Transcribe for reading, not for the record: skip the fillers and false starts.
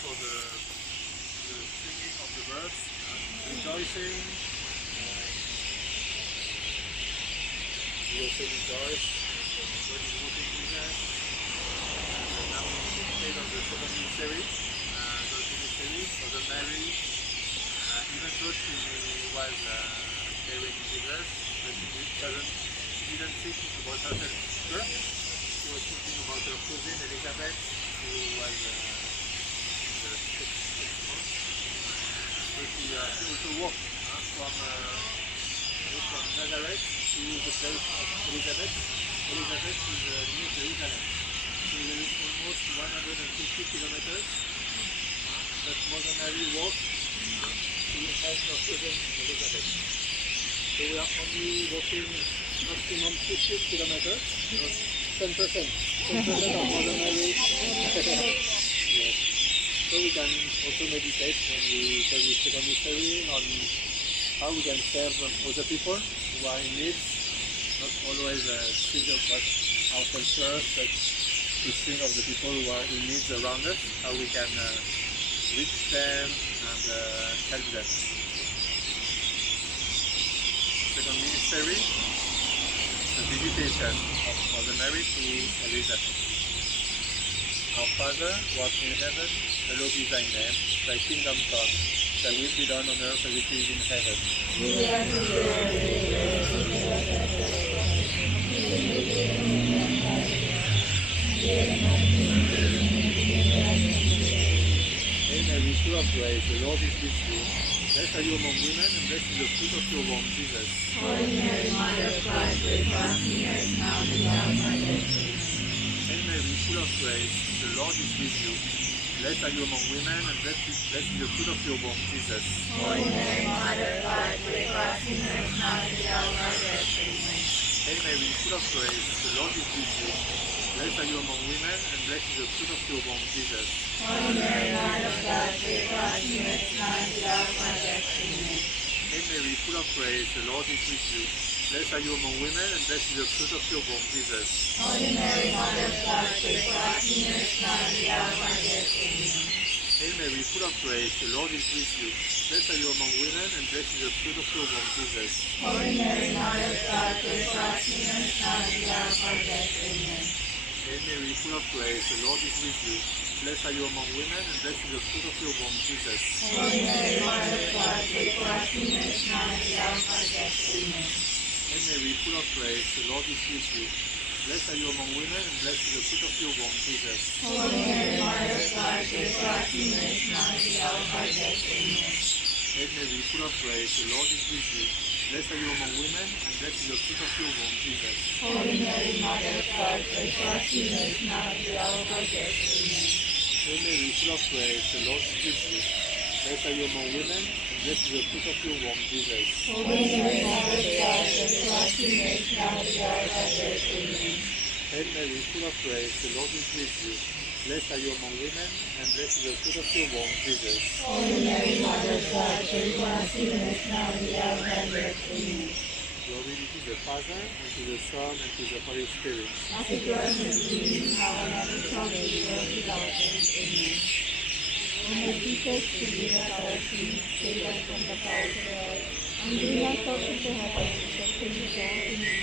for the singing of the birds, rejoicing. We also rejoice for God is working with us. And now we meditate on the second mystery, Mother Mary. Even though she was carrying Jesus, but she didn't think about herself first. She was thinking about her cousin Elizabeth, who was the 6 months. So she also walked from Nazareth to the place of Elizabeth. Elizabeth is near Jerusalem. So there is almost 150 kilometers that Mother Mary walked to help her cousin Elizabeth. So we are only walking maximum 50 kilometers, 10% of Mother Mary. Yes. So we can also meditate when we tell the second mystery on how we can serve other people who are in need, not always think about ourselves first, but to think of the people who are in need around us, how we can reach them and help them. Second mystery, the visitation of Mother Mary to Elizabeth. Our Father, who art in heaven, hallowed be thy name. Thy kingdom come. Thy will be done on earth as it is in heaven. Hail Mary, full of grace, the Lord is with you. Blessed are you among women, and blessed is the fruit of your womb, Jesus. Holy Mary, Mother of God, pray for us sinners now and at the hour of our death. Hail Mary, full of grace, the Lord is with you. Blessed are you among women, and blessed is the fruit of your womb, Jesus. Holy Mary, Mother of God, pray for us sinners now and at the hour of our death. Amen. Hail Mary, full of grace, the Lord is with you. Blessed are you among women, and blessed is the fruit of your womb, Jesus. Holy Mary, Mother of God, pray for us sinners now and at the hour of our death. Amen. Hail Mary, full of grace, the Lord is with you. Blessed are you among women, and blessed is the fruit of your womb, Jesus. Holy Mary, Mother of God, pray for us sinners now and at the hour of our death. Amen. Hail Mary, full of grace, the Lord is with you. Blessed are you among women, and blessed is the fruit of your womb, Jesus. Holy Mary, Mother of God, pray for us sinners now and at the hour of our death. Amen. Hail Mary, full of grace, the Lord is with you. Blessed are you among women, and blessed is the fruit of your womb, Jesus. Holy Mary, Mother of God, pray for us sinners now and at the hour of our death. Amen. Hail Mary, full of grace, the Lord is with you. Blessed are you among women, and blessed is the fruit of your womb, Jesus. Holy Mary, Mother of God, pray for us sinners now and at the hour of our death. Amen. Hail Mary, full of grace, the Lord is with you. Blessed are you among women, and blessed is the fruit of your womb, Jesus. Holy Mary, Mother of God, pray for us sinners now and at the hour of our death. Amen. Hail Mary, full of grace, the Lord is with you. Blessed are you among women, and blessed is the fruit of your womb, Jesus. Holy Mary, Mother of God, pray for us sinners now and at the hour of our death. Amen. Hail Mary, full of grace, the Lord is with you. Blessed are you among women, and blessed is the fruit of your womb, Jesus. Holy Mary, Mother of God, pray for us sinners now and at the hour of our death. Amen. Glory be to the Father, and to the Son, and to the Holy Spirit. As it was in the beginning, now and ever shall be, world without end. Amen. O my Jesus, forgive us our sins, save us from the fire of hell, and bring us up into heaven, especially those in need